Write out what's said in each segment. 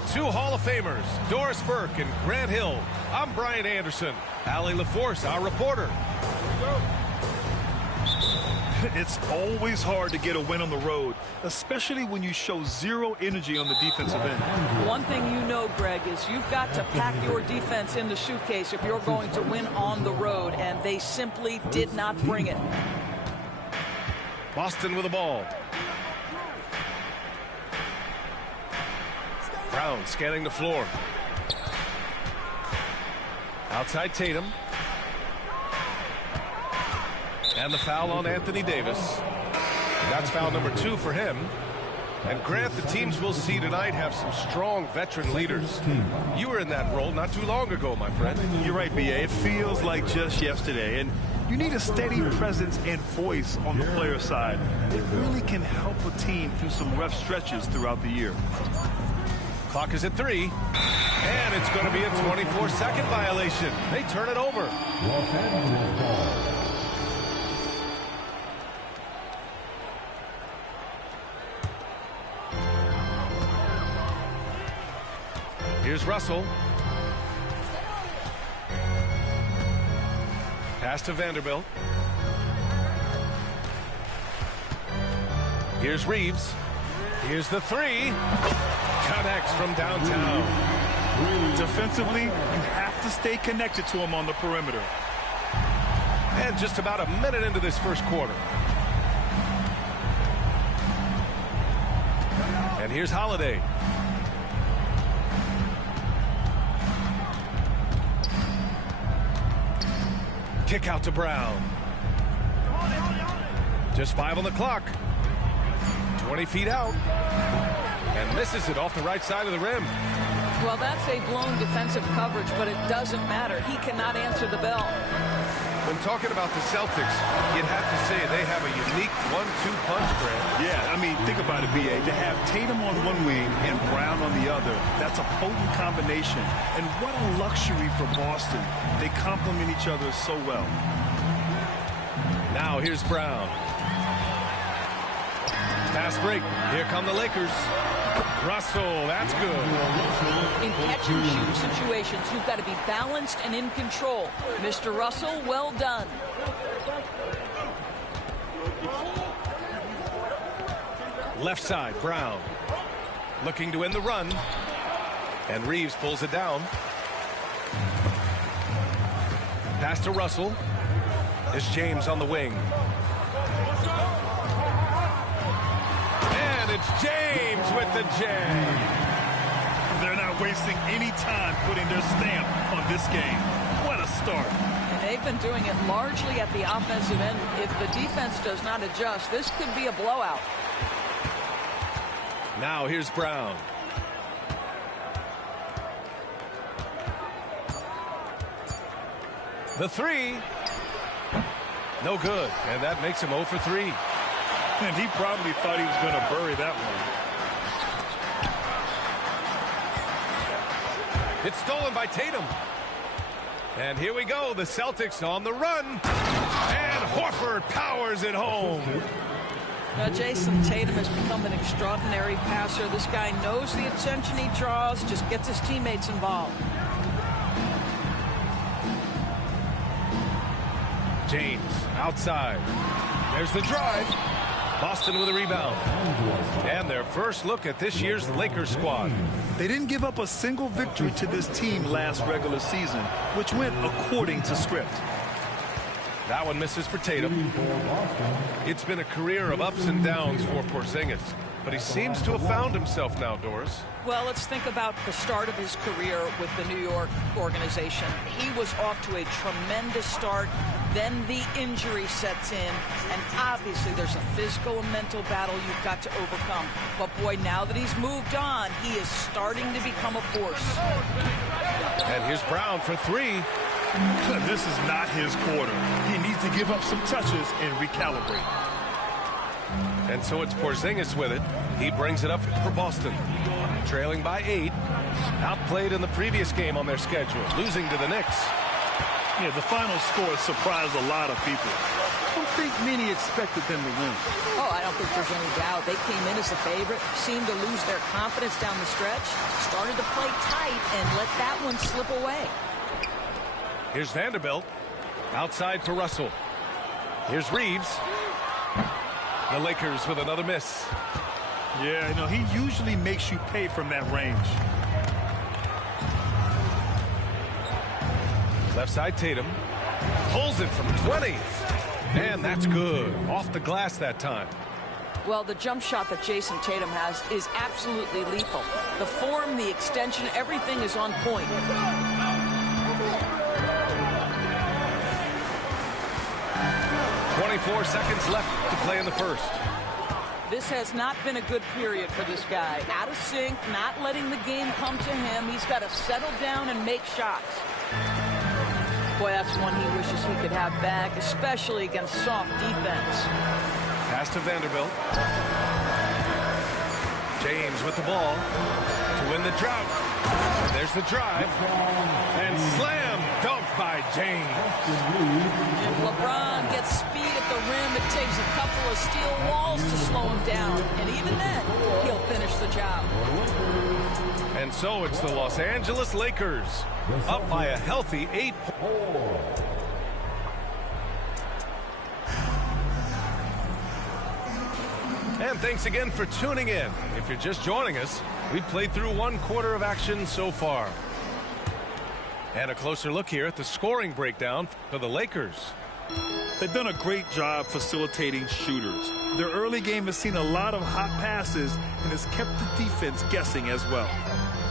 with two Hall of Famers, Doris Burke and Grant Hill. I'm Brian Anderson. Allie LaForce, our reporter. It's always hard to get a win on the road, especially when you show zero energy on the defensive end. One thing you know, Greg, is you've got to pack your defense in the suitcase if you're going to win on the road, and they simply did not bring it. Boston with the ball. Brown scanning the floor. Outside Tatum. And the foul on Anthony Davis. That's foul number 2 for him. And Grant, the teams we'll see tonight have some strong veteran leaders. You were in that role not too long ago, my friend. You're right, B.A. It feels like just yesterday. And you need a steady presence and voice on the player side. It really can help a team through some rough stretches throughout the year. Clock is at 3. And it's going to be a 24-second violation. They turn it over. Here's Russell. Pass to Vanderbilt. Here's Reeves. Here's the 3. Connects from downtown. Defensively, you have to stay connected to him on the perimeter. And just about a minute into this first quarter. And here's Holiday. Kick out to Brown. Just 5 on the clock. 20 feet out. And misses it off the right side of the rim. Well, that's a blown defensive coverage, but it doesn't matter. He cannot answer the bell. When talking about the Celtics, you'd have to say they have a unique 1-2 punch, Grant. Yeah, I mean, think about it, B.A. To have Tatum on one wing and Brown on the other, that's a potent combination. And what a luxury for Boston. They complement each other so well. Now here's Brown. Fast break. Here come the Lakers. Russell, that's good. In catch-and-shoot situations, you've got to be balanced and in control. Mr. Russell, well done. Left side, Brown. Looking to win the run. And Reeves pulls it down. Pass to Russell. It's James on the wing. And it's James with the jam. They're not wasting any time putting their stamp on this game. What a start. And they've been doing it largely at the offensive end. If the defense does not adjust, this could be a blowout. Now here's Brown. The 3. No good. And that makes him 0 for 3. And he probably thought he was going to bury that one. It's stolen by Tatum. And here we go. The Celtics on the run. And Horford powers it home. Now, Jason Tatum has become an extraordinary passer. This guy knows the attention he draws, just gets his teammates involved. James outside. There's the drive. Boston with a rebound. And their first look at this year's Lakers squad. They didn't give up a single victory to this team last regular season, which went according to script. That one misses for Tatum. It's been a career of ups and downs for Porzingis, but he seems to have found himself now, Doris. Well, let's think about the start of his career with the New York organization. He was off to a tremendous start. Then the injury sets in, and obviously there's a physical and mental battle you've got to overcome. But boy, now that he's moved on, he is starting to become a force. And here's Brown for 3. This is not his quarter. He needs to give up some touches and recalibrate. And so it's Porzingis with it. He brings it up for Boston. Trailing by 8. Outplayed in the previous game on their schedule, losing to the Knicks. Yeah, the final score surprised a lot of people. I don't think many expected them to win. Oh, I don't think there's any doubt. They came in as a favorite, seemed to lose their confidence down the stretch, started to play tight, and let that one slip away. Here's Vanderbilt. Outside for Russell. Here's Reeves. The Lakers with another miss. Yeah, you know, he usually makes you pay from that range. Left side Tatum. Pulls it from 20. And that's good. Off the glass that time. Well, the jump shot that Jason Tatum has is absolutely lethal. The form, the extension, everything is on point. 24 seconds left to play in the first. This has not been a good period for this guy. Out of sync, not letting the game come to him. He's got to settle down and make shots. Boy, that's one he wishes he could have back, especially against soft defense. Pass to Vanderbilt. James with the ball to win the drought. There's the drive. And slam dunk by James. If LeBron gets speed at the rim, it takes a couple of steel walls to slow him down. And even then, he'll finish the job. And so it's the Los Angeles Lakers up by a healthy 8 points. And thanks again for tuning in. If you're just joining us, we've played through 1 quarter of action so far. And a closer look here at the scoring breakdown for the Lakers. They've done a great job facilitating shooters. Their early game has seen a lot of hot passes and has kept the defense guessing as well.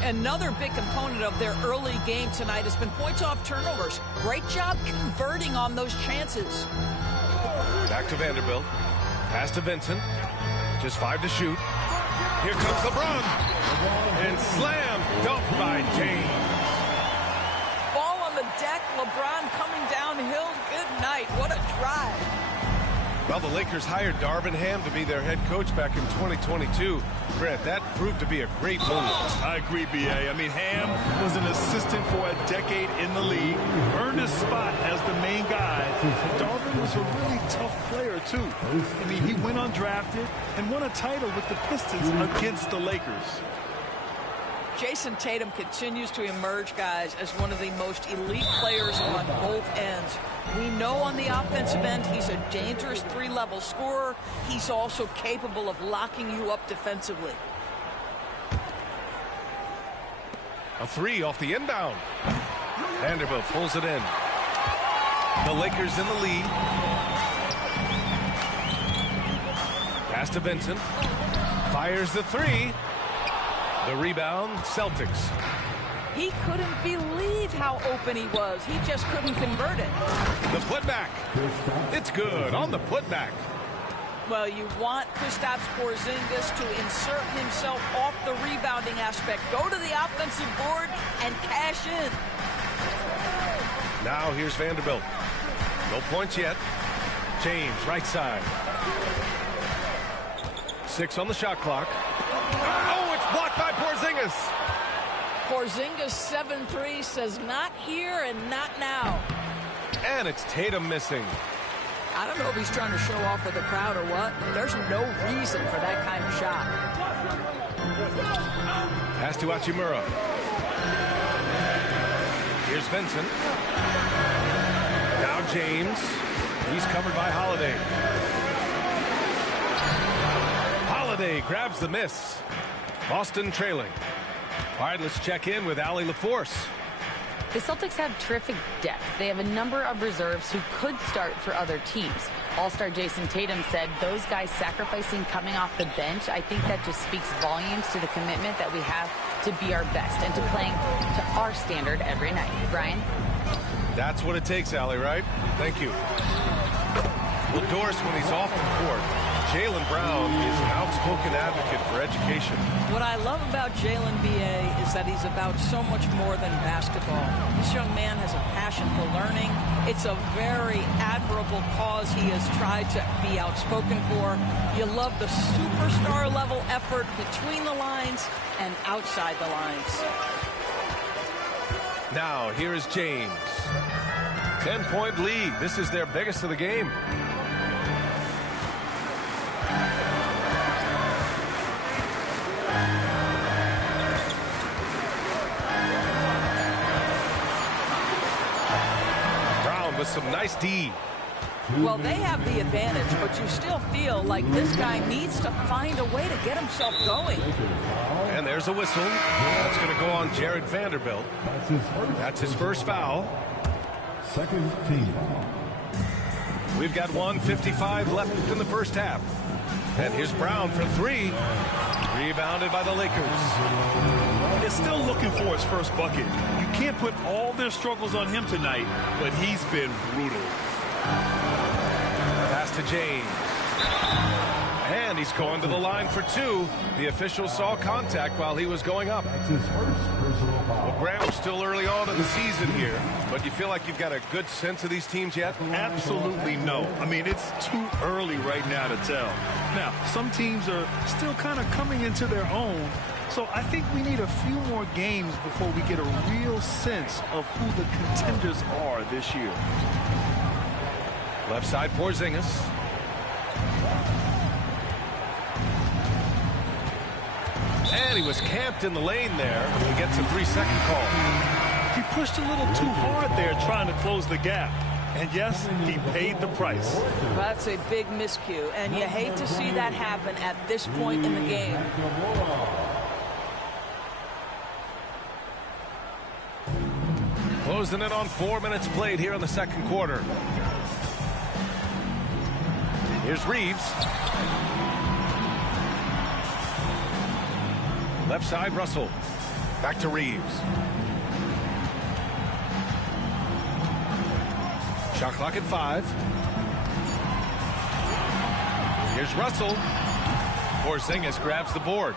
Another big component of their early game tonight has been points off turnovers. Great job converting on those chances. Back to Vanderbilt. Pass to Vincent. Just 5 to shoot. Here comes LeBron. And slam dunk by James. Ball on the deck. LeBron coming downhill. Good night. What a drive. Well, the Lakers hired Darvin Ham to be their head coach back in 2022. Grant, that proved to be a great move. I agree, B.A. I mean, Ham was an assistant for a decade in the league, earned his spot as the main guy. Darvin was a really tough player, too. I mean, he went undrafted and won a title with the Pistons against the Lakers. Jason Tatum continues to emerge, guys, as one of the most elite players on both ends. We know on the offensive end he's a dangerous 3-level scorer. He's also capable of locking you up defensively. A 3 off the inbound. Vanderbilt pulls it in. The Lakers in the lead. Pass to Vincent. Fires the 3. The rebound, Celtics. He couldn't believe how open he was. He just couldn't convert it. The putback. It's good on the putback. Well, you want Kristaps Porzingis to insert himself off the rebounding aspect. Go to the offensive board and cash in. Now here's Vanderbilt. No points yet. James, right side. 6 on the shot clock. Oh, it's blocked by Porzingis. Porzingis 7-3 says not here and not now. And it's Tatum missing. I don't know if he's trying to show off with the crowd or what. There's no reason for that kind of shot. Pass to Hachimura. Here's Vincent. Now James. He's covered by Holiday. Holiday grabs the miss. Boston trailing. All right, let's check in with Allie LaForce. The Celtics have terrific depth. They have a number of reserves who could start for other teams. All-star Jason Tatum said those guys sacrificing coming off the bench, I think that just speaks volumes to the commitment that we have to be our best and to playing to our standard every night. Brian? That's what it takes, Allie, right? Thank you. Well, Doris, when he's off the court, Jaylen Brown is an outspoken advocate for education. What I love about Jaylen, B.A., is that he's about so much more than basketball. This young man has a passion for learning. It's a very admirable cause he has tried to be outspoken for. You love the superstar level effort between the lines and outside the lines. Now, here is James. 10-point lead. This is their biggest of the game. Brown with some nice D. Well, they have the advantage, but you still feel like this guy needs to find a way to get himself going. And there's a whistle. That's going to go on Jared Vanderbilt. That's his first foul. Second team. We've got 1:55 left in the first half. And here's Brown for three. Rebounded by the Lakers. Is still looking for his first bucket. You can't put all their struggles on him tonight, but he's been brutal. Pass to James. And he's going to the line for two. The official saw contact while he was going up. That's his first personal foul. Well, Grant, we're still early on in the season here, but you feel like you've got a good sense of these teams yet? Absolutely no. I mean, it's too early right now to tell. Now, some teams are still kind of coming into their own, so I think we need a few more games before we get a real sense of who the contenders are this year. Left side, Porzingis. And he was camped in the lane there. He gets a 3-second call. He pushed a little too hard there trying to close the gap. And yes, he paid the price. That's a big miscue, and you hate to see that happen at this point in the game. Closing in on 4 minutes played here in the second quarter. Here's Reeves. Left side, Russell. Back to Reeves. Shot clock at 5. Here's Russell. Porzingis grabs the board.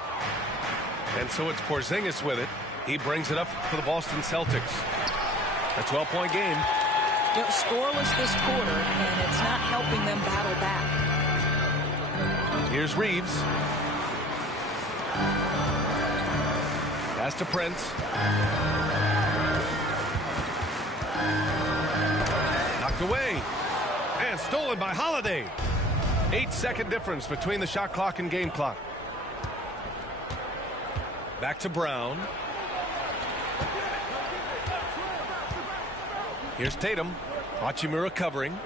And so it's Porzingis with it. He brings it up for the Boston Celtics. A 12-point game. You know, scoreless this quarter, and it's not helping them battle back. Here's Reeves. Pass to Prince. Knocked away. And stolen by Holiday. 8-second difference between the shot clock and game clock. Back to Brown. Here's Tatum. Hachimura covering.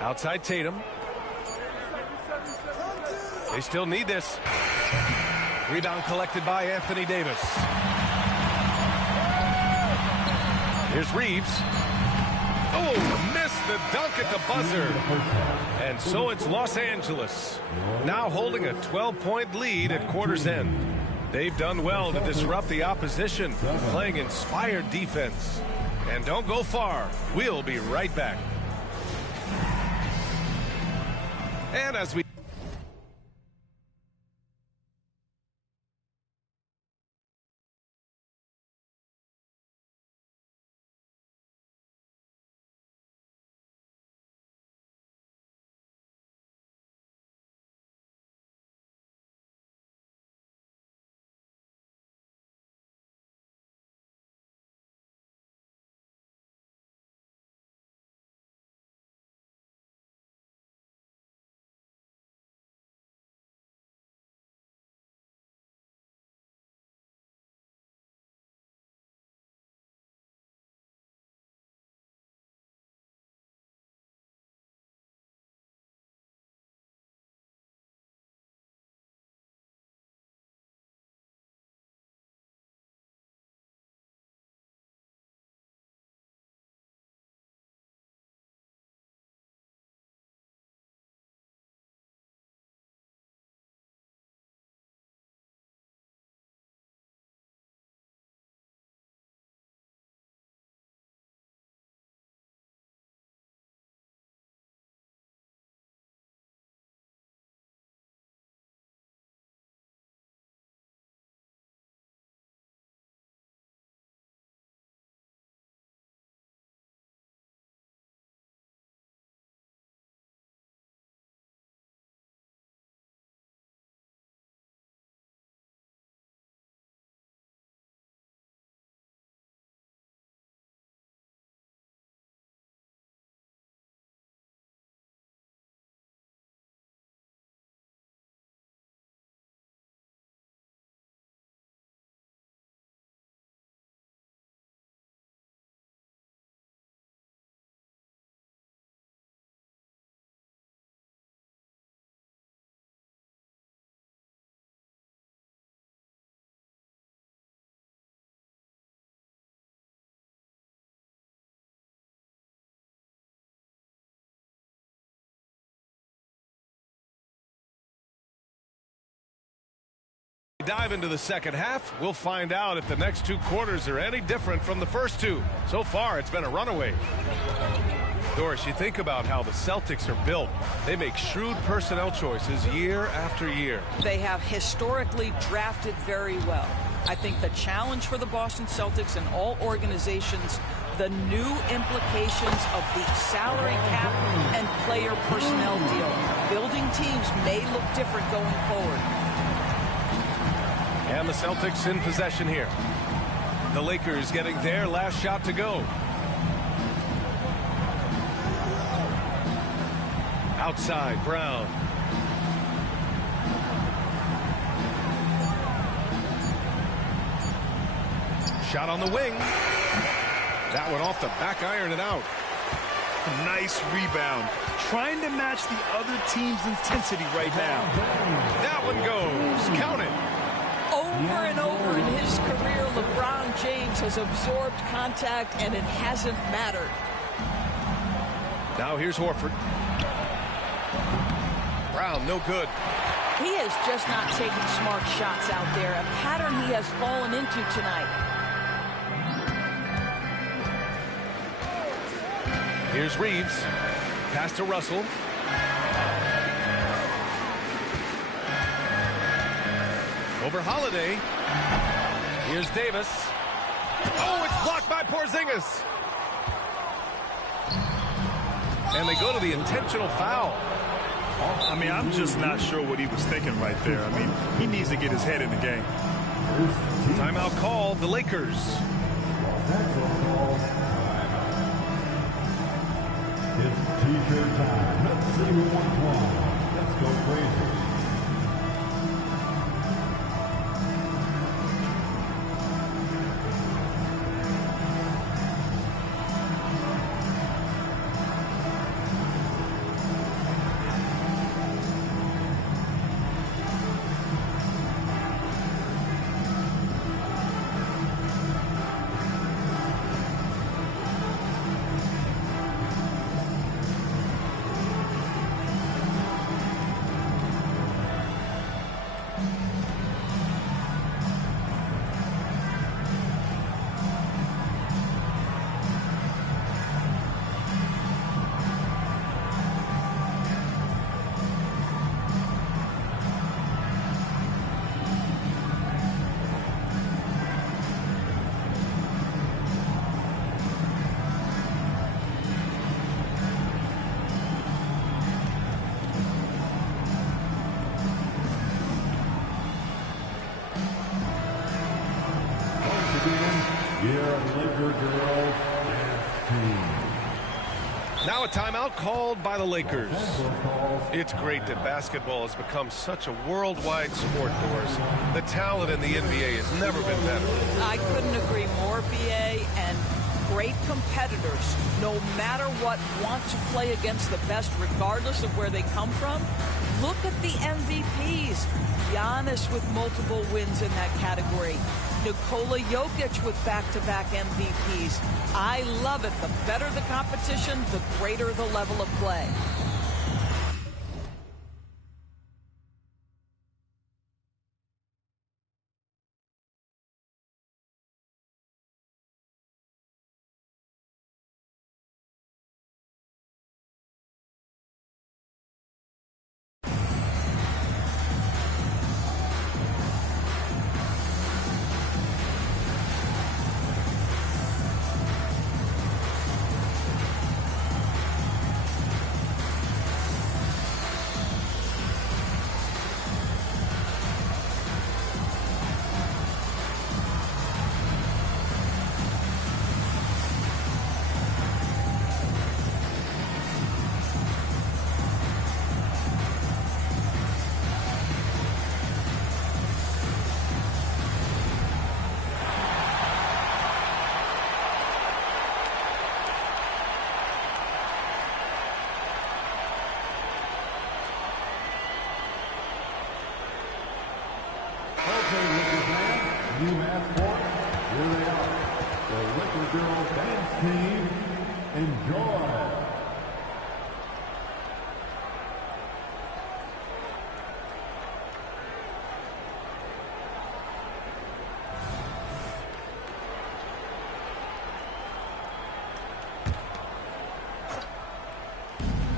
Outside Tatum. They still need this. Rebound collected by Anthony Davis. Here's Reeves. Oh, missed the dunk at the buzzer. And so it's Los Angeles, now holding a 12-point lead at quarter's end. They've done well to disrupt the opposition, playing inspired defense. And don't go far. We'll be right back. And as we Dive into the second half. We'll find out if the next 2 quarters are any different from the first 2. So far, it's been a runaway. Doris, you think about how the Celtics are built. They make shrewd personnel choices year after year. They have historically drafted very well. I think the challenge for the Boston Celtics and all organizations, the new implications of the salary cap and player personnel deal. Building teams may look different going forward. And the Celtics in possession here. The Lakers getting their last shot to go. Outside, Brown. Shot on the wing. That one off the back iron and out. Nice rebound. Trying to match the other team's intensity right now. That one goes. Count it. Over and over in his career, LeBron James has absorbed contact, and it hasn't mattered. Now here's Horford. Brown, no good. He is just not taking smart shots out there, a pattern he has fallen into tonight. Here's Reeves. Pass to Russell. Over Holiday. Here's Davis. Oh, it's blocked by Porzingis. And they go to the intentional foul. I mean, I'm just not sure what he was thinking right there. I mean, he needs to get his head in the game. Timeout called, the Lakers. It's T-shirt time. Let's see who wants one. Let's go crazy. Now a timeout called by the Lakers. It's great that basketball has become such a worldwide sport, Doris. The talent in the NBA has never been better. I couldn't agree more, BA, and great competitors, no matter what, want to play against the best regardless of where they come from. Look at the MVPs. Giannis with multiple wins in that category. Nikola Jokic with back-to-back MVPs. I love it. The better the competition, the greater the level of play. New mascot, here they are, the Liquor Girl Dance Team. Enjoy.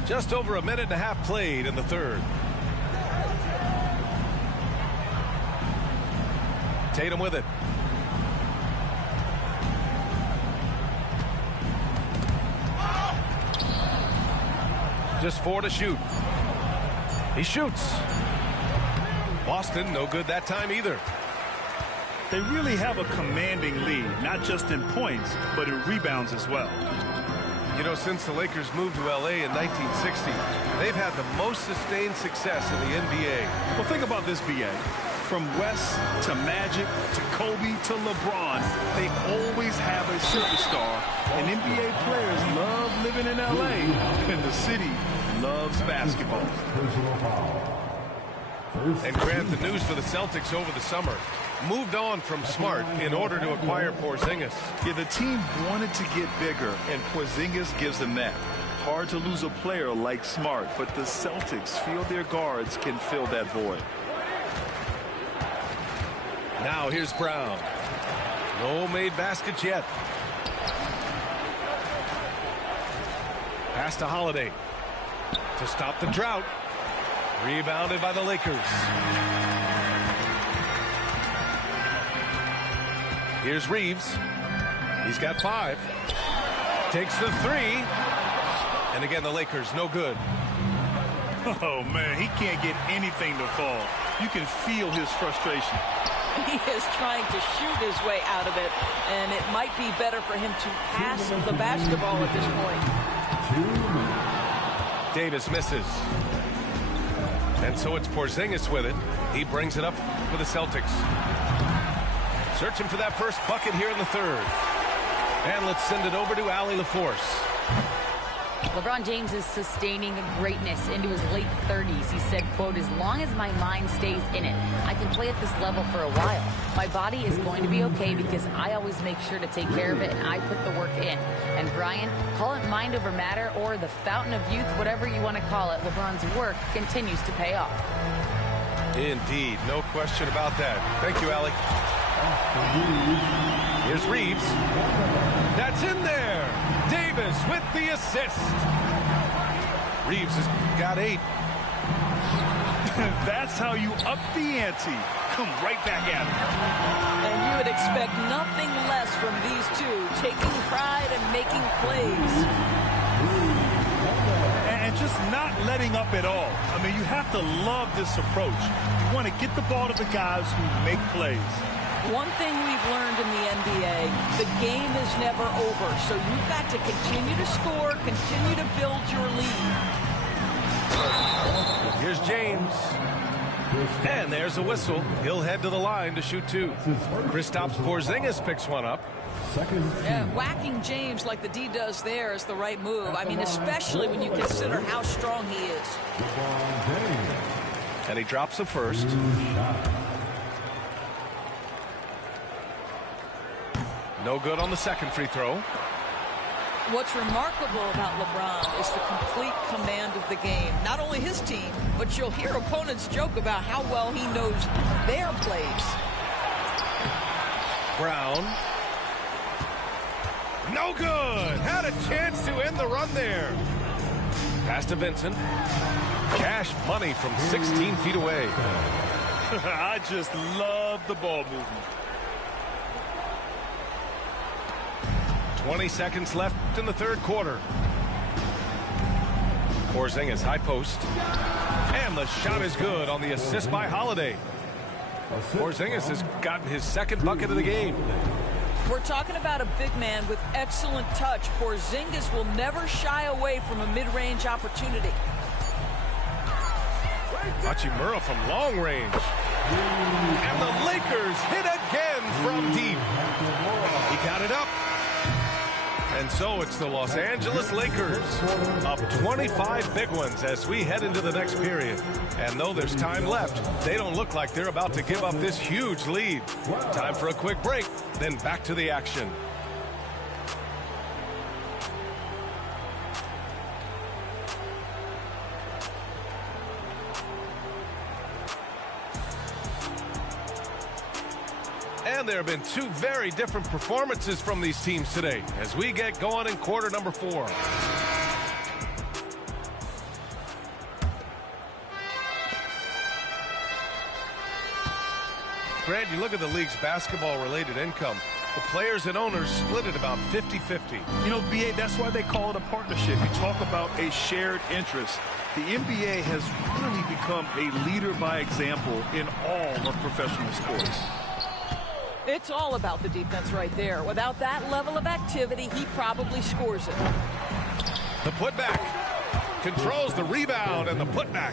Just over a minute and a half played in the third. Tatum with it. Just 4 to shoot. He shoots. Boston, no good that time either. They really have a commanding lead, not just in points, but in rebounds as well. You know, since the Lakers moved to L.A. in 1960, they've had the most sustained success in the NBA. Well, think about this, B.A. From West to Magic to Kobe to LeBron, they always have a superstar. And NBA players love living in L.A. and the city loves basketball. And Grant, the news for the Celtics over the summer moved on from Smart in order to acquire Porzingis. Yeah, the team wanted to get bigger, and Porzingis gives them that. Hard to lose a player like Smart, but the Celtics feel their guards can fill that void. Now here's Brown. No made baskets yet. Pass to Holiday to stop the drought. Rebounded by the Lakers. Here's Reeves. He's got 5. Takes the 3. And again, the Lakers, no good. Oh, man, he can't get anything to fall. You can feel his frustration. He is trying to shoot his way out of it, and it might be better for him to pass the basketball at this point. Davis misses. And so it's Porzingis with it. He brings it up for the Celtics. Searching for that first bucket here in the third. And let's send it over to Allie LaForce. LeBron James is sustaining greatness into his late 30s. He said, quote, "As long as my mind stays in it, I can play at this level for a while. My body is going to be okay because I always make sure to take care of it and I put the work in." And Brian, call it mind over matter or the fountain of youth, whatever you want to call it, LeBron's work continues to pay off. Indeed, no question about that. Thank you, Allie. Here's Reeves. That's in there. Davis with the assist. Reeves has got 8. That's how you up the ante. Come right back at it. And you would expect nothing less from these two, taking pride and making plays. And just not letting up at all. I mean, you have to love this approach. You want to get the ball to the guys who make plays. One thing we've learned in the NBA, the game is never over. So you've got to continue to score, continue to build your lead. Here's James. And there's a whistle. He'll head to the line to shoot 2. Kristaps Porzingis picks one up. Yeah, whacking James like the D does there is the right move. I mean, especially when you consider how strong he is. And he drops the first. No good on the second free throw. What's remarkable about LeBron is the complete command of the game. Not only his team, but you'll hear opponents joke about how well he knows their plays. Brown. No good. Had a chance to end the run there. Pass to Vincent. Cash money from 16 feet away. I just love the ball movement. 20 seconds left in the third quarter. Porzingis high post. And the shot is good on the assist by Holiday. Porzingis has gotten his second bucket of the game. We're talking about a big man with excellent touch. Porzingis will never shy away from a mid-range opportunity. Hachimura from long range. And the Lakers hit again from deep. He got it up. And so it's the Los Angeles Lakers up 25 big ones as we head into the next period. And though there's time left, they don't look like they're about to give up this huge lead. Time for a quick break, then back to the action. And there have been 2 very different performances from these teams today as we get going in quarter number 4. Grant, you look at the league's basketball-related income. The players and owners split it about 50-50. You know, BA, that's why they call it a partnership. You talk about a shared interest. The NBA has really become a leader by example in all of professional sports. It's all about the defense right there. Without that level of activity, he probably scores it. The putback. Controls the rebound and the putback.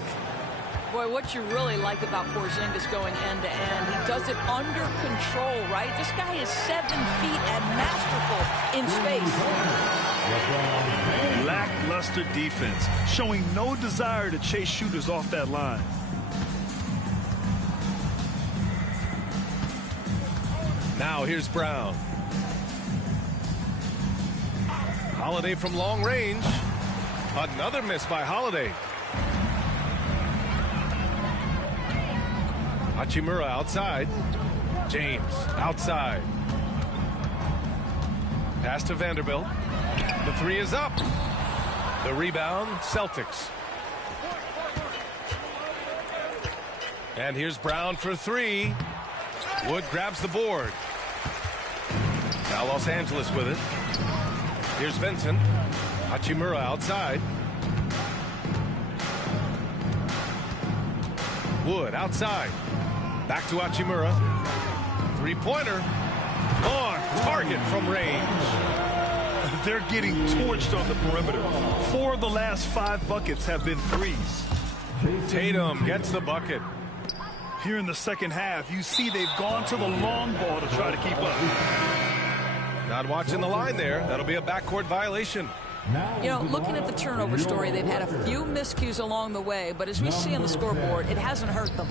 Boy, what you really like about Porzingis going end-to-end, he does it under control, right? This guy is 7 feet and masterful in space. Lackluster defense, showing no desire to chase shooters off that line. Now here's Brown. Holiday from long range. Another miss by Holiday. Hachimura outside. James outside. Pass to Vanderbilt. The three is up. The rebound, Celtics. And here's Brown for three. Wood grabs the board. Now Los Angeles with it. Here's Vincent. Hachimura outside. Wood outside. Back to Hachimura. Three-pointer. On target from range. They're getting torched on the perimeter. 4 of the last 5 buckets have been threes. Tatum gets the bucket. Here in the second half, you see they've gone to the long ball to try to keep up. Not watching the line there. That'll be a backcourt violation. You know, looking at the turnover story, they've had a few miscues along the way, but as we see on the scoreboard, it hasn't hurt them.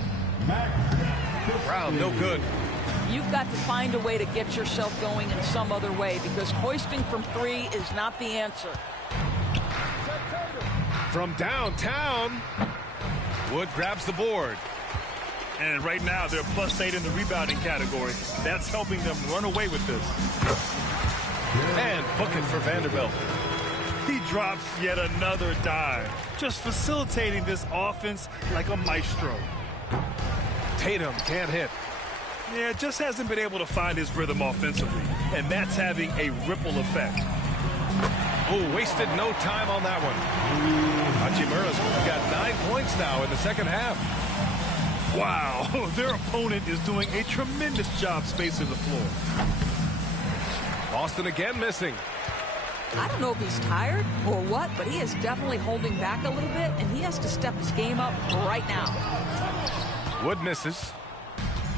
Brown, no good. You've got to find a way to get yourself going in some other way, because hoisting from 3 is not the answer. From downtown, Wood grabs the board. And right now, they're +8 in the rebounding category. That's helping them run away with this. And book it for Vanderbilt. He drops yet another dime, just facilitating this offense like a maestro. Tatum can't hit. Yeah, just hasn't been able to find his rhythm offensively, and that's having a ripple effect. Oh, wasted no time on that one. Hachimura's got 9 points now in the second half. Wow, their opponent is doing a tremendous job spacing the floor. Boston again missing. I don't know if he's tired or what, but he is definitely holding back a little bit, and he has to step his game up right now. Wood misses.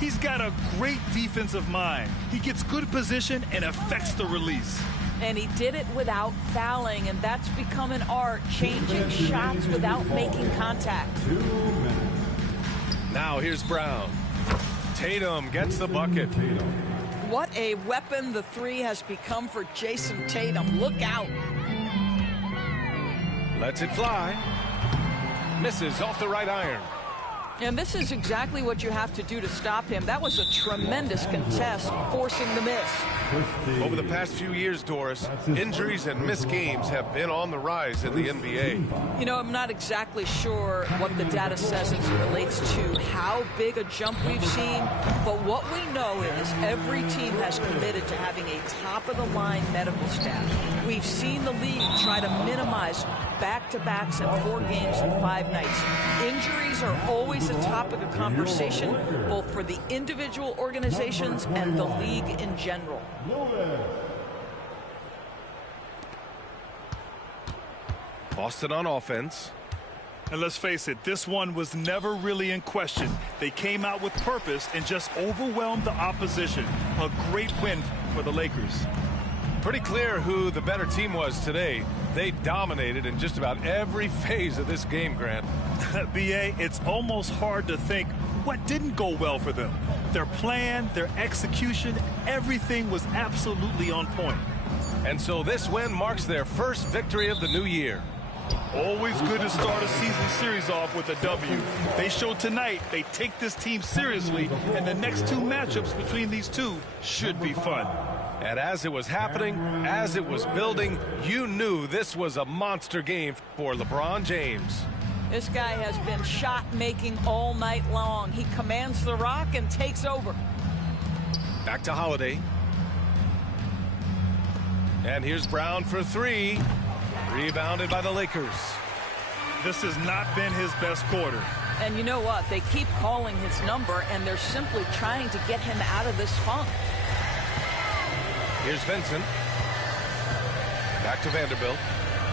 He's got a great defensive mind. He gets good position and affects the release. And he did it without fouling, and that's become an art, changing shots without making contact. Now here's Brown. Tatum gets the bucket. What a weapon the 3 has become for Jason Tatum. Look out. Lets it fly. Misses off the right iron. And this is exactly what you have to do to stop him. That was a tremendous contest, forcing the miss. Over the past few years, Doris, injuries and missed games have been on the rise in the NBA. You know, I'm not exactly sure what the data says as it relates to how big a jump we've seen, but what we know is every team has committed to having a top-of-the-line medical staff. We've seen the league try to minimize back-to-backs and 4 games in 5 nights. Injuries are always a topic of conversation, both for the individual organizations and the league in general. Boston on offense. And let's face it, this one was never really in question. They came out with purpose and just overwhelmed the opposition. A great win for the Lakers. Pretty clear who the better team was today. They dominated in just about every phase of this game, Grant. BA, it's almost hard to think what didn't go well for them. Their plan, their execution, everything was absolutely on point. And so this win marks their first victory of the new year. Always good to start a season series off with a W. They showed tonight they take this team seriously, and the next 2 matchups between these two should be fun. And as it was happening, as it was building, you knew this was a monster game for LeBron James. This guy has been shot making all night long. He commands the rock and takes over. Back to Holiday. And here's Brown for three. Rebounded by the Lakers. This has not been his best quarter. And you know what? They keep calling his number, and they're simply trying to get him out of this funk. Here's Vincent. Back to Vanderbilt.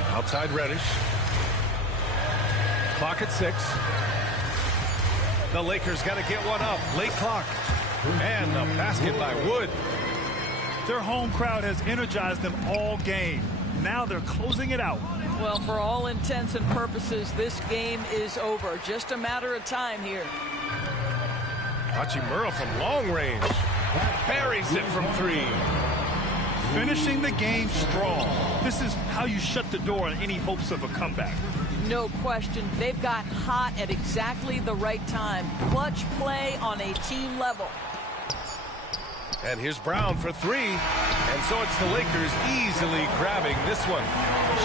Outside Reddish. Clock at 6. The Lakers got to get one up. Late clock. And a basket by Wood. Their home crowd has energized them all game. Now they're closing it out. Well, for all intents and purposes, this game is over. Just a matter of time here. Hachimura from long range. Buries it from 3. Finishing the game strong. This is how you shut the door on any hopes of a comeback. No question. They've gotten hot at exactly the right time. Clutch play on a team level. And here's Brown for 3. And so it's the Lakers easily grabbing this one,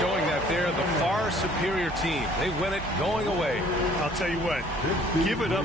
showing that they're the far superior team. They win it going away. I'll tell you what, give it up.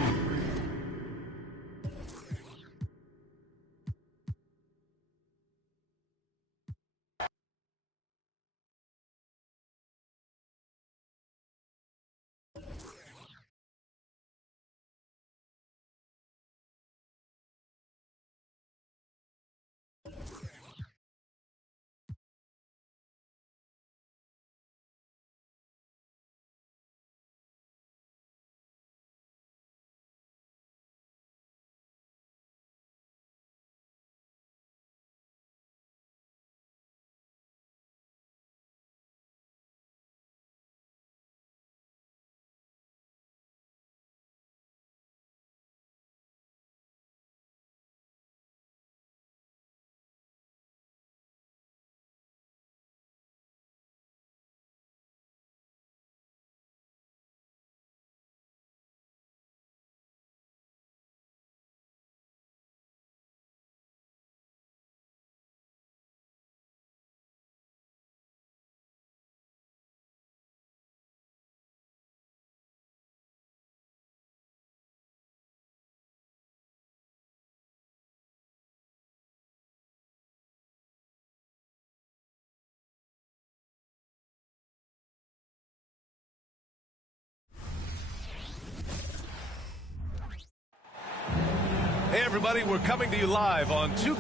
Hey, everybody, we're coming to you live on 2.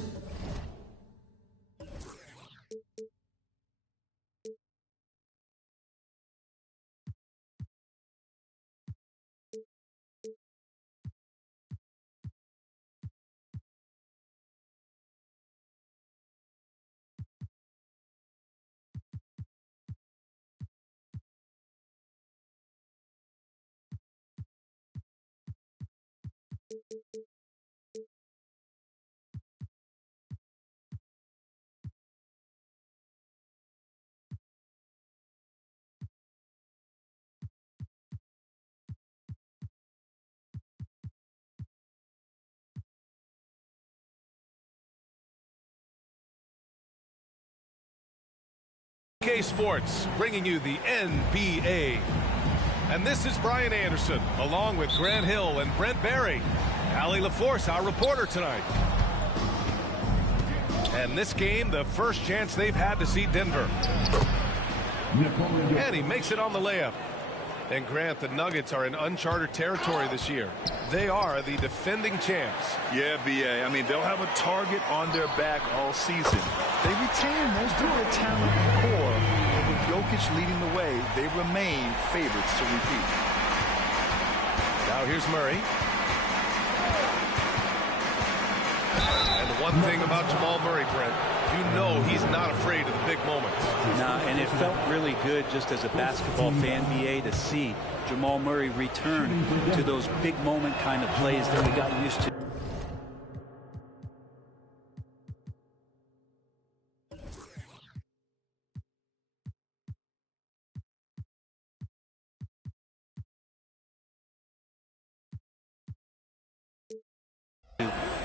K Sports, bringing you the NBA. And this is Brian Anderson, along with Grant Hill and Brent Barry. Allie LaForce, our reporter tonight. And this game, the first chance they've had to see Denver. And he makes it on the layup. And Grant, the Nuggets are in uncharted territory this year. They are the defending champs. Yeah, B.A. I mean, they'll have a target on their back all season. They retain most of their talent and core, but with Jokic leading the way, they remain favorites to repeat. Now here's Murray. And the one thing about Jamal Murray, Brent, you know he's not afraid of the big moments. Nah, and it felt really good just as a basketball fan, BA, to see Jamal Murray return to those big moment kind of plays that we got used to.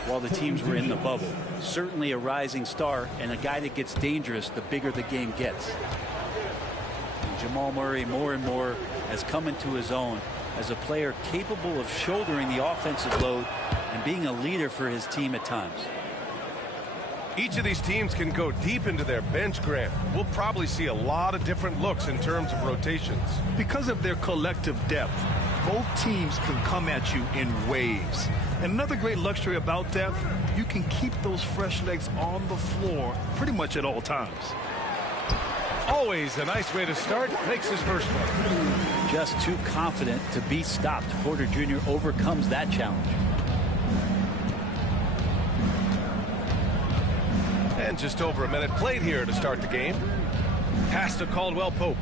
While the teams were in the bubble. Certainly a rising star and a guy that gets dangerous the bigger the game gets. And Jamal Murray more and more has come into his own as a player capable of shouldering the offensive load and being a leader for his team at times. Each of these teams can go deep into their bench, Grant. We'll probably see a lot of different looks in terms of rotations. Because of their collective depth, both teams can come at you in waves. And another great luxury about depth, you can keep those fresh legs on the floor pretty much at all times. Always a nice way to start. Makes his first one. Just too confident to be stopped. Porter Jr. overcomes that challenge. And just over a minute played here to start the game. Pass to Caldwell-Pope.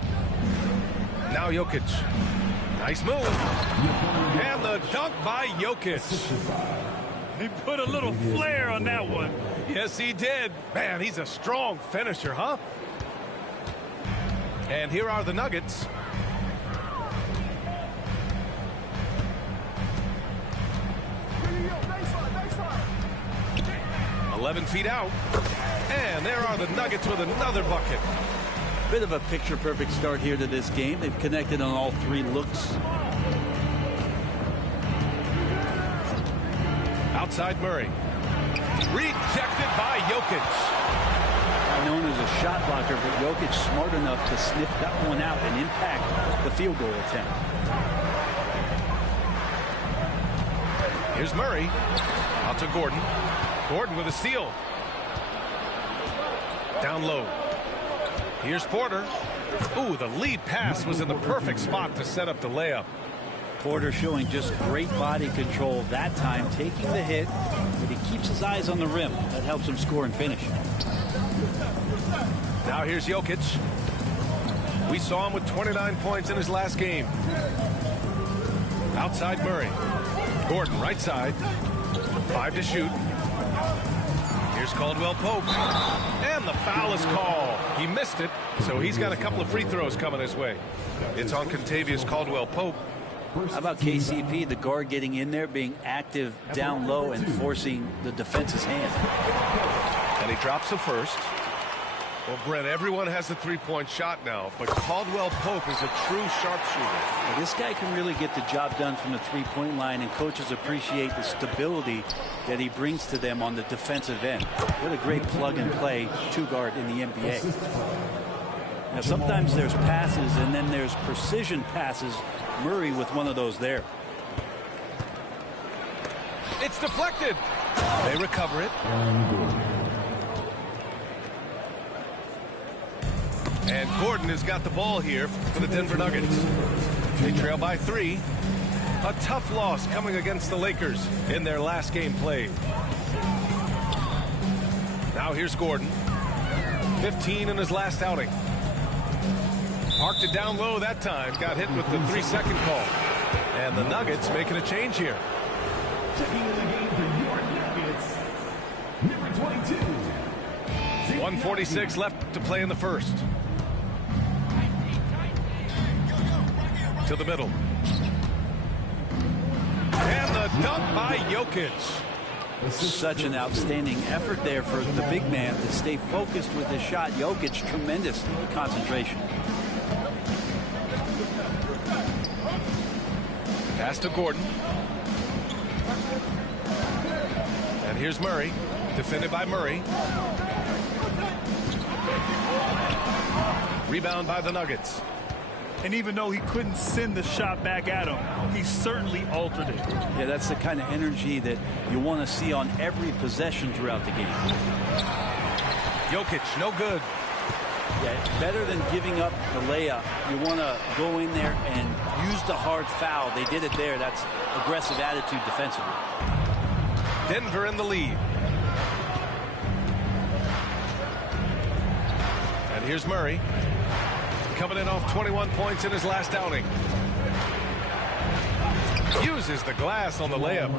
Now Jokic. Nice move. And the dunk by Jokic. He put a little flair on that one. Yes, he did. Man, he's a strong finisher, huh? And here are the Nuggets. – 11 feet out. And there are the Nuggets with another bucket. Bit of a picture-perfect start here to this game. They've connected on all three looks. Outside Murray. Rejected by Jokic. Known as a shot blocker, but Jokic smart enough to sniff that one out and impact the field goal attempt. Here's Murray. Out to Gordon. Gordon with a steal. Down low. Here's Porter. Ooh, the lead pass was in the perfect spot to set up the layup. Porter showing just great body control that time, taking the hit, but he keeps his eyes on the rim. That helps him score and finish. Now here's Jokic. We saw him with 29 points in his last game. Outside Murray. Gordon right side. 5 to shoot. Here's Caldwell-Pope. And the foul is called. He missed it, so he's got a couple of free throws coming his way. It's on Contavious Caldwell-Pope. How about KCP, the guard getting in there, being active down low and forcing the defense's hand? And he drops the first. Well, Brent, everyone has a three-point shot now, but Caldwell-Pope is a true sharpshooter. Well, this guy can really get the job done from the three-point line, and coaches appreciate the stability that he brings to them on the defensive end. What a great plug-and-play two-guard in the NBA. Now, sometimes there's passes, and then there's precision passes. Murray with one of those there. It's deflected. They recover it. And Gordon has got the ball here for the Denver Nuggets. They trail by 3. A tough loss coming against the Lakers in their last game played. Now here's Gordon. 15 in his last outing. Parked it down low that time. Got hit with the 3-second call. And the Nuggets making a change here. Checking in the game for your Nuggets, number 22. 1:46 left to play in the first. To the middle. And the dunk by Jokic. Such an outstanding effort there for the big man to stay focused with his shot. Jokic, tremendous concentration. Pass to Gordon. And here's Murray. Defended by Murray. Rebound by the Nuggets. And even though he couldn't send the shot back at him, he certainly altered it. Yeah, that's the kind of energy that you want to see on every possession throughout the game. Jokic, no good. Yeah, better than giving up the layup. You want to go in there and use the hard foul. They did it there. That's aggressive attitude defensively. Denver in the lead. And here's Murray. Coming in off 21 points in his last outing. Uses the glass on the layup.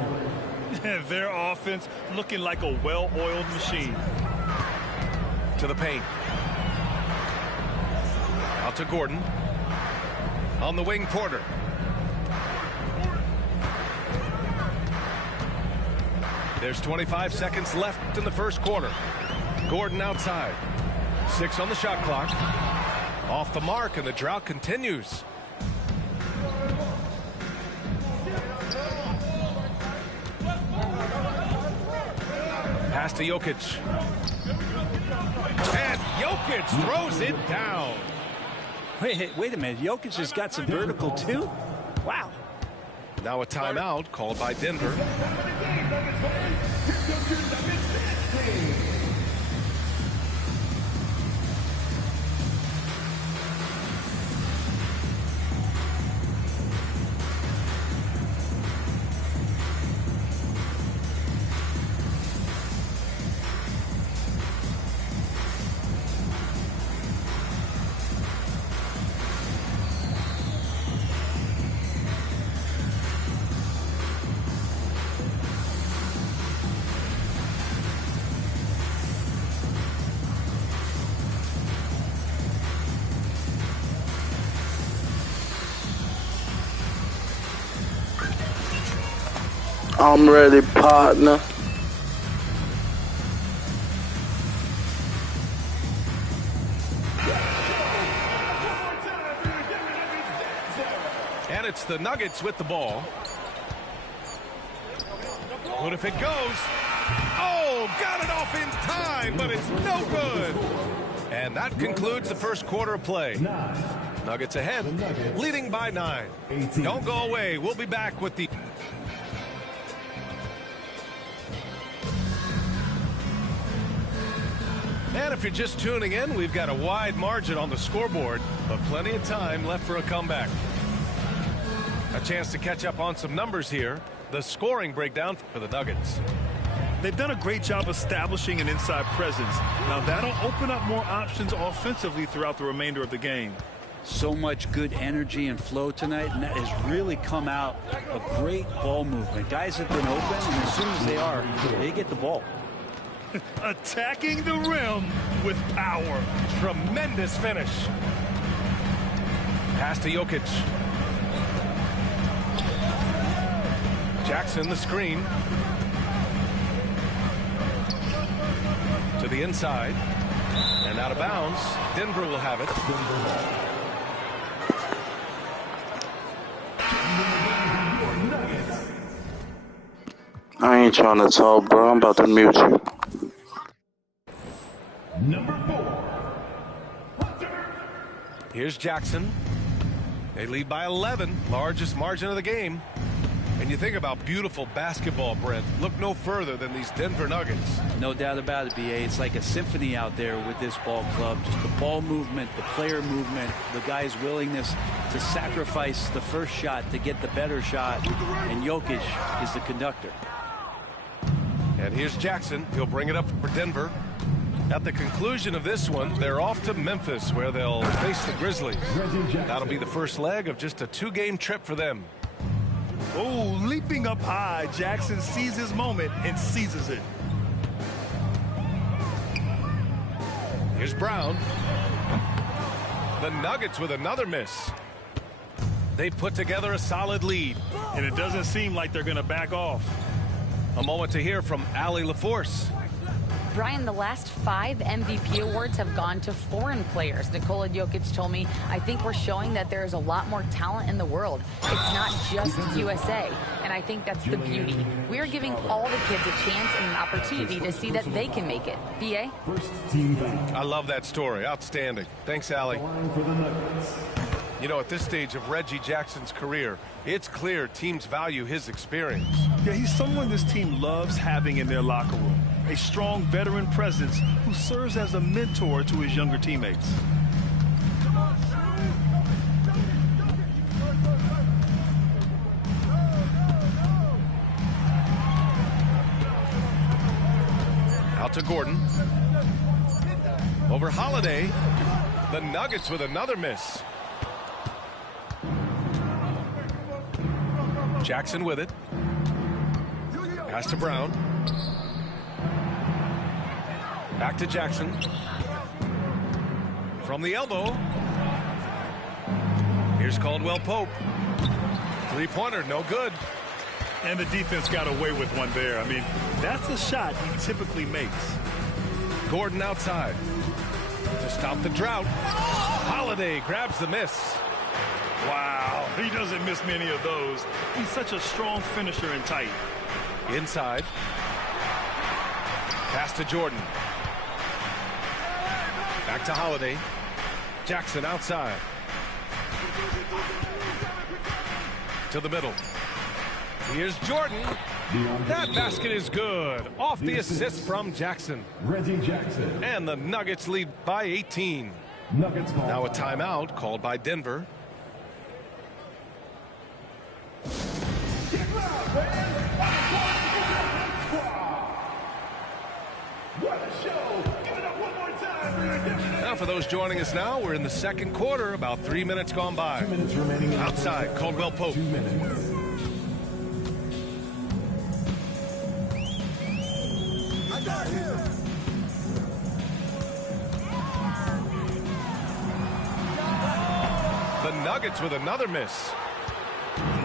Their offense looking like a well-oiled machine. To the paint. Out to Gordon. On the wing, Porter. There's 25 seconds left in the first quarter. Gordon outside. 6 on the shot clock. Off the mark, and the drought continues. Pass to Jokic. And Jokic throws it down. Wait a minute. Jokic has got some vertical too? Wow. Now a timeout called by Denver. I'm ready, partner. And it's the Nuggets with the ball. What if it goes? Oh, got it off in time, but it's no good. And that concludes the first quarter of play. Nuggets ahead, leading by 9. Don't go away. We'll be back with the... And if you're just tuning in, we've got a wide margin on the scoreboard, but plenty of time left for a comeback. A chance to catch up on some numbers here. The scoring breakdown for the Nuggets. They've done a great job establishing an inside presence. Now that'll open up more options offensively throughout the remainder of the game. So much good energy and flow tonight, and that has really come out of great ball movement. Guys have been open, and as soon as they are, they get the ball. Attacking the rim with power. Tremendous finish. Pass to Jokic. Jackson the screen. To the inside. And out of bounds. Denver will have it. I ain't trying to talk, bro. I'm about to mute you. Number 4. Here's Jackson. They lead by 11, largest margin of the game. And you think about beautiful basketball, Brent. Look no further than these Denver Nuggets. No doubt about it, BA. It's like a symphony out there with this ball club. Just the ball movement, the player movement, the guy's willingness to sacrifice the first shot to get the better shot. And Jokic is the conductor. And here's Jackson. He'll bring it up for Denver. At the conclusion of this one, they're off to Memphis, where they'll face the Grizzlies. That'll be the first leg of just a 2-game trip for them. Oh, leaping up high, Jackson sees his moment and seizes it. Here's Brown. The Nuggets with another miss. They put together a solid lead. And it doesn't seem like they're going to back off. A moment to hear from Allie LaForce. Brian, the last 5 MVP awards have gone to foreign players. Nikola Jokic told me, I think we're showing that there is a lot more talent in the world. It's not just USA. And I think that's the beauty. We're giving all the kids a chance and an opportunity to see that they can make it. BA? I love that story. Outstanding. Thanks, Allie. You know, at this stage of Reggie Jackson's career, it's clear teams value his experience. Yeah, he's someone this team loves having in their locker room. A strong veteran presence who serves as a mentor to his younger teammates. Out to Gordon. Over Holiday. The Nuggets with another miss. Jackson with it. Pass to Brown. Back to Jackson. From the elbow. Here's Caldwell Pope. Three-pointer, no good. And the defense got away with one there. I mean, that's a shot he typically makes. Gordon outside. To stop the drought. Holiday grabs the miss. Wow, he doesn't miss many of those. He's such a strong finisher and tight. Inside. Pass to Jordan. Back to Holiday. Jackson outside. To the middle. Here's Jordan. That basket is good. Off the assist from Jackson. Reggie Jackson. And the Nuggets lead by 18. Nuggets ball. Now a timeout called by Denver. Now for those joining us now, we're in the second quarter, about 3 minutes gone by. 2 minutes remaining. Outside, Caldwell Pope. 2 minutes. The Nuggets with another miss.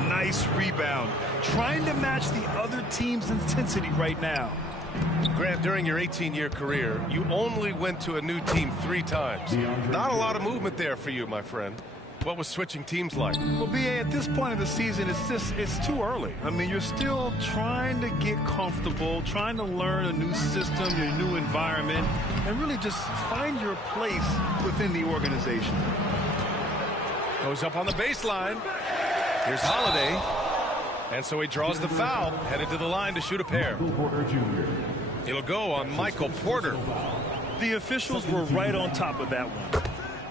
Nice rebound. Trying to match the other team's intensity right now. Grant, during your 18-year career, you only went to a new team 3 times. Not a lot of movement there for you, my friend. What was switching teams like? Well, BA, at this point of the season, it's too early. I mean, you're still trying to get comfortable, trying to learn a new system, your new environment, and really just find your place within the organization. Goes up on the baseline. Here's Holiday. And so he draws the foul, headed to the line to shoot a pair. Porter Jr. It'll go on Michael Porter. The officials were right on top of that one.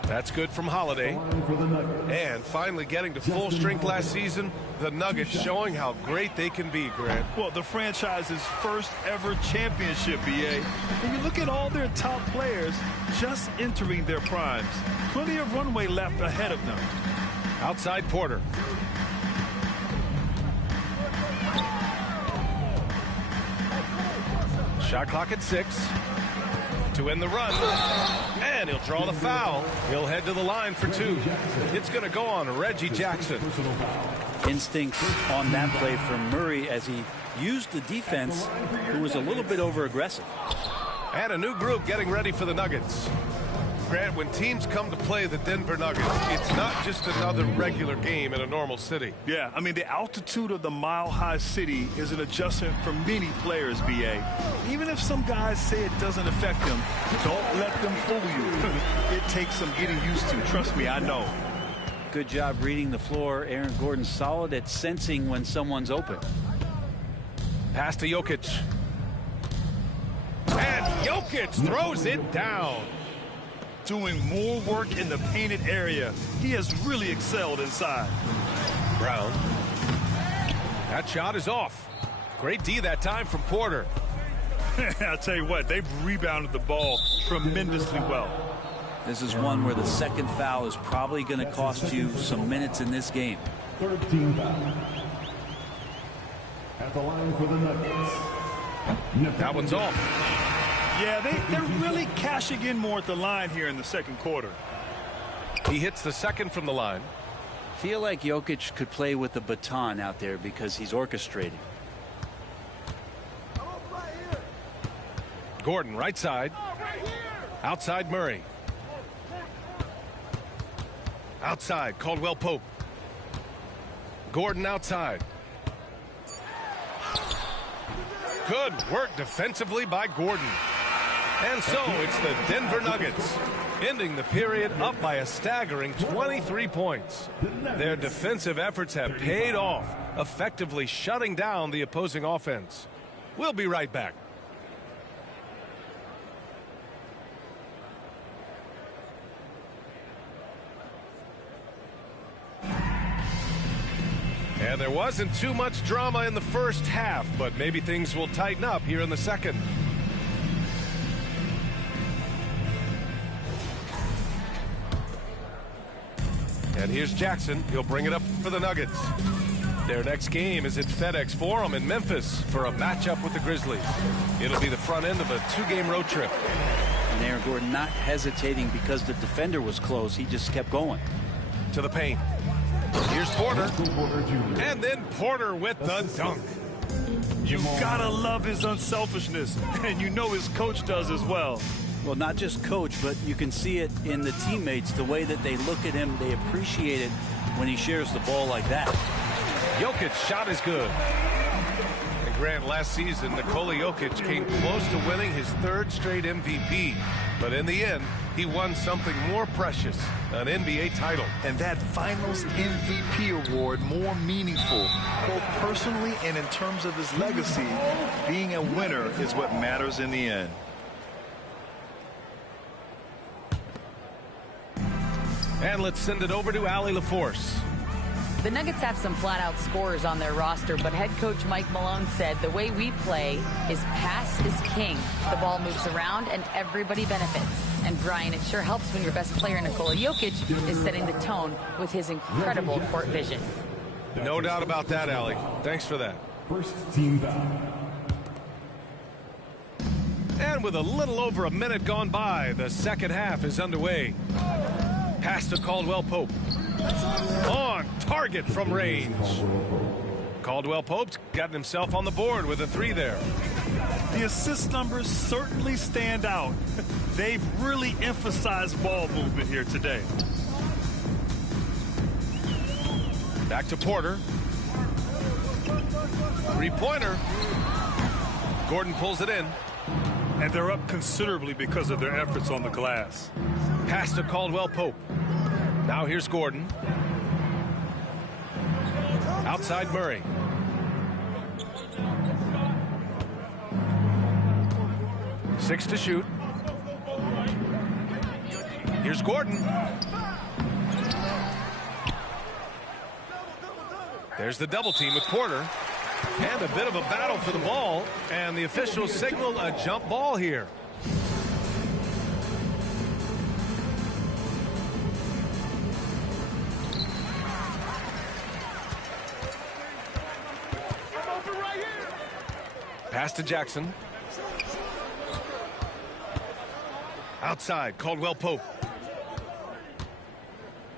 That's good from Holiday. For the Nuggets. And finally getting to full strength last season, the Nuggets showing how great they can be, Grant. Well, the franchise's first ever championship, BA. And you look at all their top players just entering their primes. Plenty of runway left ahead of them. Outside Porter. Shot clock at 6. To end the run. And he'll draw the foul. He'll head to the line for 2. It's going to go on Reggie Jackson. Instinct on that play from Murray as he used the defense, who was a little bit over-aggressive. And a new group getting ready for the Nuggets. Grant, when teams come to play the Denver Nuggets, it's not just another regular game in a normal city. Yeah, I mean, the altitude of the mile-high city is an adjustment for many players, BA. Even if some guys say it doesn't affect them, don't let them fool you. It takes some getting used to. Trust me, I know. Good job reading the floor. Aaron Gordon solid at sensing when someone's open. Pass to Jokic. And Jokic throws it down. Doing more work in the painted area. He has really excelled inside. Brown. That shot is off. Great D that time from Porter. I'll tell you what, they've rebounded the ball tremendously well. This is one where the second foul is probably going to cost you some minutes in this game. 13 foul. At the line for the Nuggets. That one's off. Yeah, they're really cashing in more at the line here in the second quarter. He hits the second from the line. Feel like Jokic could play with the baton out there because he's orchestrating. Gordon right side. Outside Murray. Outside Caldwell Pope. Gordon outside. Good work defensively by Gordon. And so it's the Denver Nuggets ending the period up by a staggering 23 points. Their defensive efforts have paid off, effectively shutting down the opposing offense. We'll be right back. And there wasn't too much drama in the first half, but maybe things will tighten up here in the second. And here's Jackson. He'll bring it up for the Nuggets. Their next game is at FedEx Forum in Memphis for a matchup with the Grizzlies. It'll be the front end of a 2-game road trip. And Aaron Gordon not hesitating because the defender was close. He just kept going. To the paint. Here's Porter. And then Porter with the dunk. You gotta love his unselfishness, and you know his coach does as well. Well, not just coach, but you can see it in the teammates, the way that they look at him. They appreciate it when he shares the ball like that. Jokic's shot is good. And Grant, last season, Nikola Jokic came close to winning his 3rd straight MVP. But in the end, he won something more precious, an NBA title. And that Finals MVP award more meaningful, both personally and in terms of his legacy. Being a winner is what matters in the end. And let's send it over to Allie LaForce. The Nuggets have some flat-out scorers on their roster, but head coach Mike Malone said the way we play is pass is king. The ball moves around and everybody benefits. And Brian, it sure helps when your best player, Nikola Jokic, is setting the tone with his incredible court vision. No doubt about that, Allie. Thanks for that. First team foul. And with a little over a minute gone by, the second half is underway. Pass to Caldwell Pope. On target from range. Caldwell Pope's gotten himself on the board with a 3 there. The assist numbers certainly stand out. They've really emphasized ball movement here today. Back to Porter. 3-pointer. Gordon pulls it in. And they're up considerably because of their efforts on the glass. Pass to Caldwell Pope. Now here's Gordon. Outside Murray. Six to shoot. Here's Gordon. There's the double team with Porter. And a bit of a battle for the ball. And the officials signal a jump ball here. Pass to Jackson. Outside, Caldwell Pope.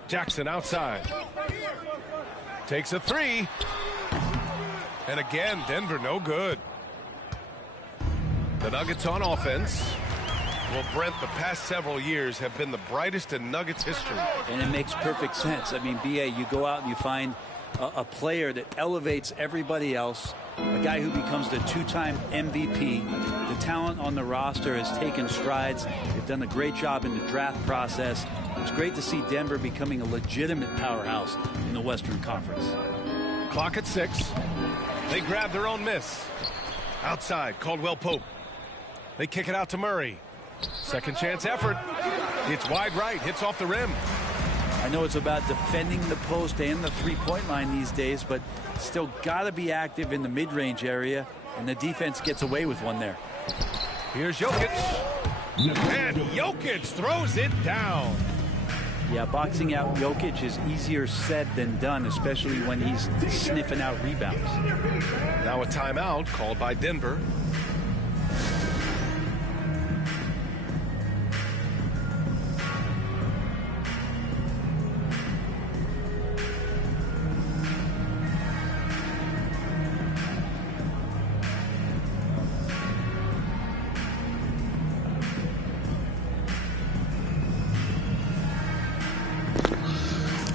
Jackson outside. Takes a 3. And again, Denver no good. The Nuggets on offense. Well, Brent, the past several years have been the brightest in Nuggets history. And it makes perfect sense. I mean, B.A., you go out and you find a player that elevates everybody else, a guy who becomes the 2-time MVP. The talent on the roster has taken strides. They've done a great job in the draft process. It's great to see Denver becoming a legitimate powerhouse in the Western Conference. Clock at 6. They grab their own miss. Outside, Caldwell Pope. They kick it out to Murray. Second chance effort. It's wide right, hits off the rim. I know it's about defending the post and the three-point line these days, but still got to be active in the mid-range area, and the defense gets away with one there. Here's Jokic. And Jokic throws it down. Yeah, boxing out Jokic is easier said than done, especially when he's sniffing out rebounds. Now a timeout called by Denver.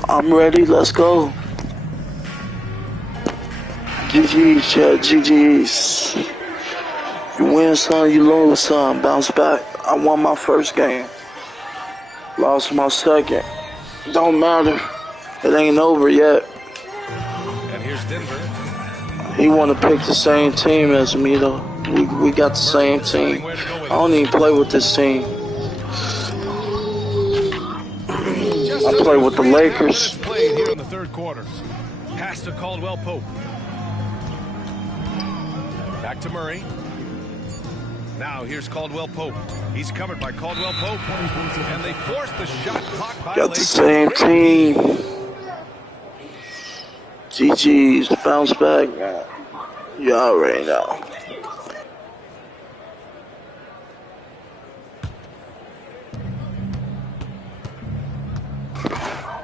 I'm ready. Let's go. GG's, Chad. GG's. You win some, you lose some. Bounce back. I won my first game. Lost my second. Don't matter. It ain't over yet. And here's Denver. He want to pick the same team as me, though. We got the same team. I don't even play with this team. I play with the Lakers. Played here in the third quarter. Pass to Caldwell Pope. Back to Murray. Now here's Caldwell Pope. He's covered by Caldwell Pope. And they force the shot clock violation. Got the same team. GG's. Bounce back. You already know.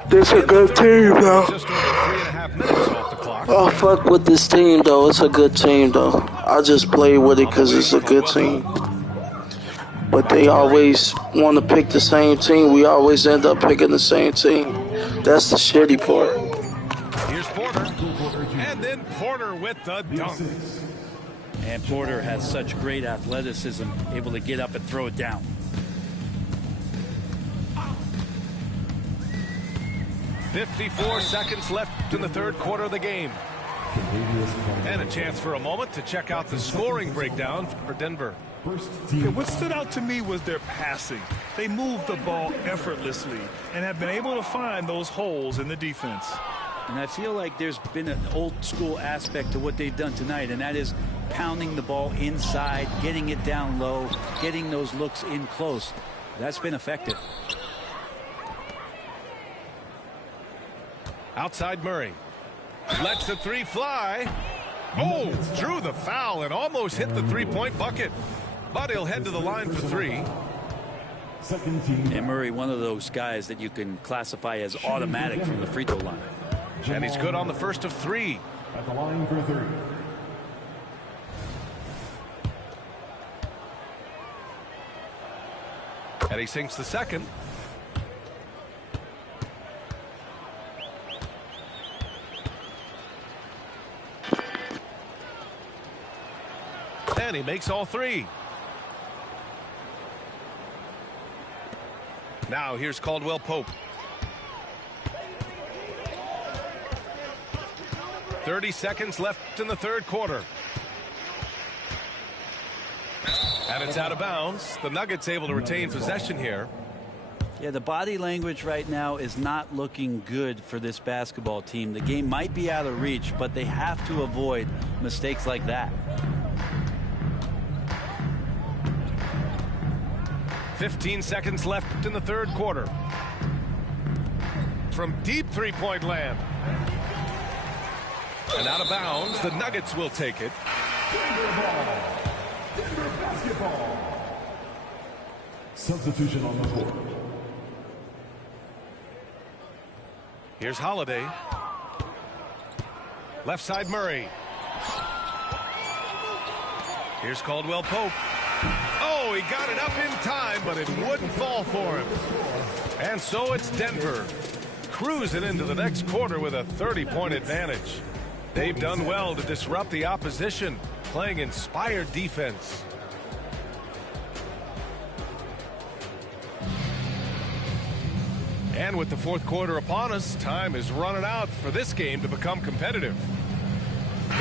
This a good team, though. Just over 3.5 minutes off the clock. Oh, fuck with this team, though. It's a good team, though. I just play with it because it's a good team. But they always want to pick the same team. We always end up picking the same team. That's the shitty part. Here's Porter. And then Porter with the dunk. And Porter has such great athleticism, able to get up and throw it down. .54 seconds left in the third quarter of the game. And a chance for a moment to check out the scoring breakdown for Denver. Yeah, what stood out to me was their passing. They moved the ball effortlessly and have been able to find those holes in the defense. And I feel like there's been an old school aspect to what they've done tonight, and that is pounding the ball inside, getting it down low, getting those looks in close. That's been effective. Outside Murray. Lets the three fly. Oh, drew the foul and almost hit the three-point bucket. But he'll head to the line for three. And Murray, one of those guys that you can classify as automatic from the free throw line. And he's good on the first of three. At the line for three. And he sinks the second. And he makes all three. Now here's Caldwell Pope. 30 seconds left in the third quarter. And it's out of bounds. The Nuggets able to retain possession here. Yeah, the body language right now is not looking good for this basketball team. The game might be out of reach, but they have to avoid mistakes like that. 15 seconds left in the third quarter. From deep three-point land. And out of bounds, the Nuggets will take it. Denver ball. Denver basketball. Substitution on the court. Here's Holiday. Left side Murray. Here's Caldwell Pope. Oh, he got it up in time, but it wouldn't fall for him. And so it's Denver cruising into the next quarter with a 30-point advantage. They've done well to disrupt the opposition, playing inspired defense. And with the fourth quarter upon us, time is running out for this game to become competitive.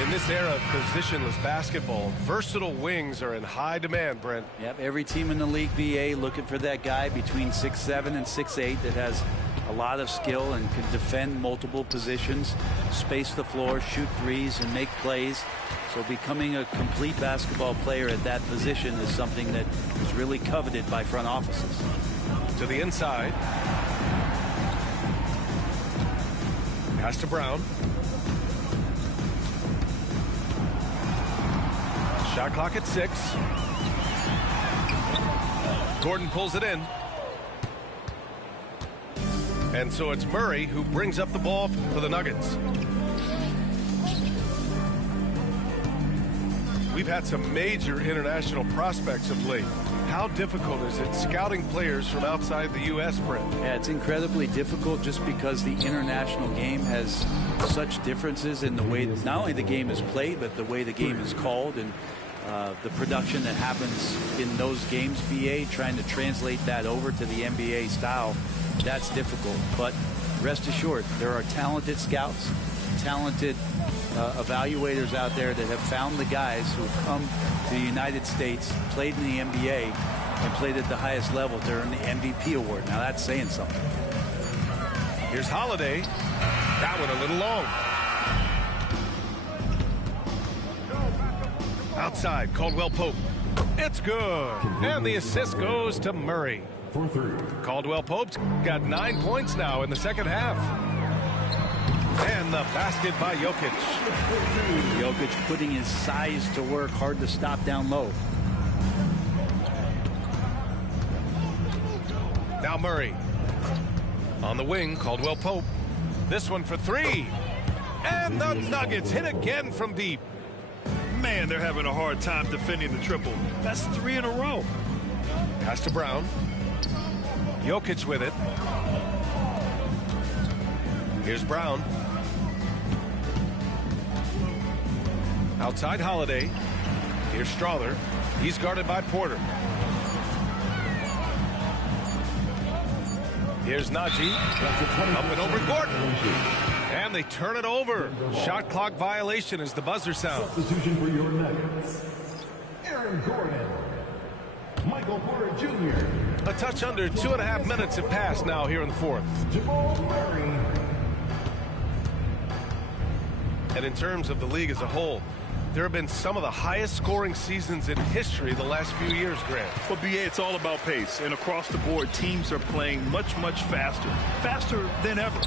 In this era of positionless basketball, versatile wings are in high demand, Brent. Yep, every team in the league, BA, looking for that guy between 6'7" and 6'8" that has a lot of skill and can defend multiple positions, space the floor, shoot threes, and make plays. So becoming a complete basketball player at that position is something that is really coveted by front offices. To the inside. Pass to Brown. Shot clock at 6. Gordon pulls it in. And so it's Murray who brings up the ball for the Nuggets. We've had some major international prospects of late. How difficult is it scouting players from outside the U.S., Brent? Yeah, it's incredibly difficult just because the international game has such differences in the way not only the game is played, but the way the game is called and the production that happens in those games, BA, trying to translate that over to the NBA style, that's difficult. But rest assured, there are talented scouts, talented evaluators out there that have found the guys who have come to the United States, played in the NBA, and played at the highest level to earn the MVP award. Now that's saying something. Here's Holiday. That one a little long. Outside, Caldwell Pope. It's good. And the assist goes to Murray. For three. Caldwell Pope's got 9 points now in the second half. And the basket by Jokic. Jokic putting his size to work, hard to stop down low. Now Murray. On the wing, Caldwell Pope. This one for three. And the Nuggets hit again from deep. Man, they're having a hard time defending the triple. That's 3 in a row. Pass to Brown. Jokic with it. Here's Brown. Outside Holiday. Here's Strother. He's guarded by Porter. Here's Najee. Up and over Gordon. And they turn it over. Shot clock violation as the buzzer sounds. Substitution for your Nuggets. Aaron Gordon. Michael Porter Jr. A touch under 2.5 minutes have passed now here in the fourth. Jamal Murray. And in terms of the league as a whole, there have been some of the highest scoring seasons in history the last few years, Grant. Well, BA, it's all about pace. And across the board, teams are playing much, much faster. Faster than ever.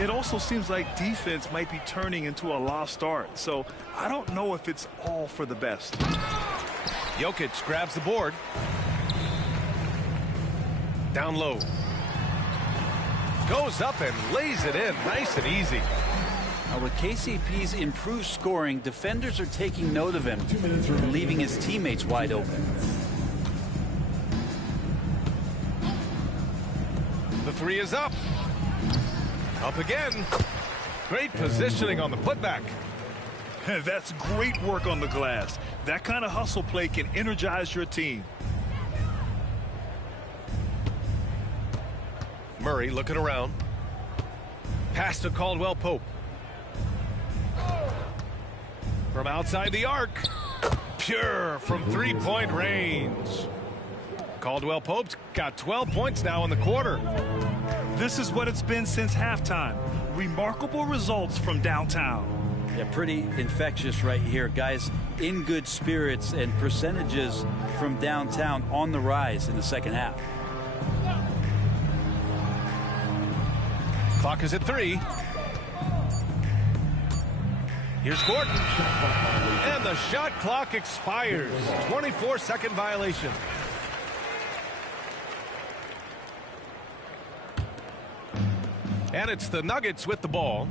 It also seems like defense might be turning into a lost art. So I don't know if it's all for the best. Jokic grabs the board. Down low. Goes up and lays it in nice and easy. Now with KCP's improved scoring, defenders are taking note of him and leaving his teammates wide open. The three is up. Up again. Great positioning on the putback. That's great work on the glass. That kind of hustle play can energize your team. Murray looking around. Pass to Caldwell Pope. From outside the arc. Pure from three-point range. Caldwell Pope's got 12 points now in the quarter. This is what it's been since halftime. Remarkable results from downtown. Yeah, pretty infectious right here. Guys in good spirits and percentages from downtown on the rise in the second half. Clock is at 3. Here's Gordon. And the shot clock expires. 24-second violation. And it's the Nuggets with the ball.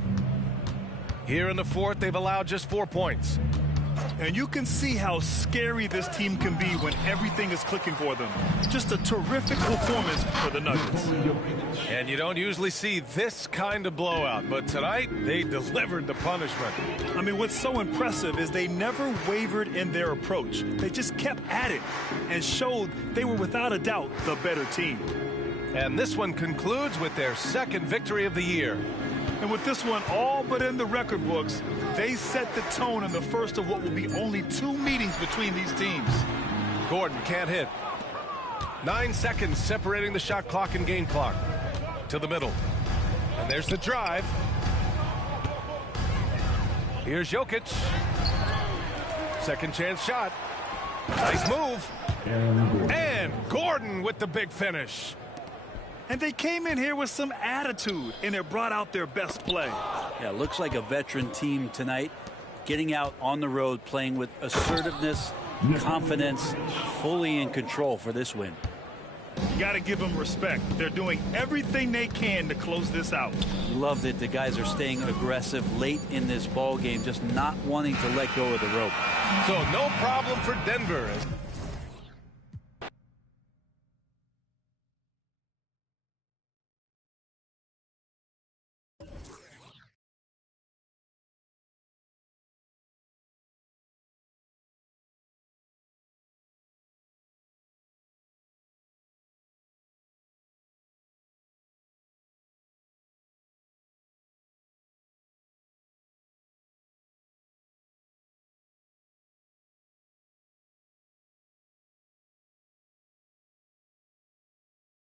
Here in the fourth, they've allowed just 4 points. And you can see how scary this team can be when everything is clicking for them. Just a terrific performance for the Nuggets. And you don't usually see this kind of blowout, but tonight they delivered the punishment. I mean, what's so impressive is they never wavered in their approach. They just kept at it and showed they were without a doubt the better team. And this one concludes with their second victory of the year. And with this one all but in the record books, they set the tone in the first of what will be only 2 meetings between these teams. Gordon can't hit. 9 seconds separating the shot clock and game clock. To the middle. And there's the drive. Here's Jokic. Second chance shot. Nice move. And Gordon with the big finish. And they came in here with some attitude, and it brought out their best play. Yeah, looks like a veteran team tonight, getting out on the road, playing with assertiveness, confidence, fully in control for this win. You got to give them respect. They're doing everything they can to close this out. Love that the guys are staying aggressive late in this ball game, just not wanting to let go of the rope. So no problem for Denver.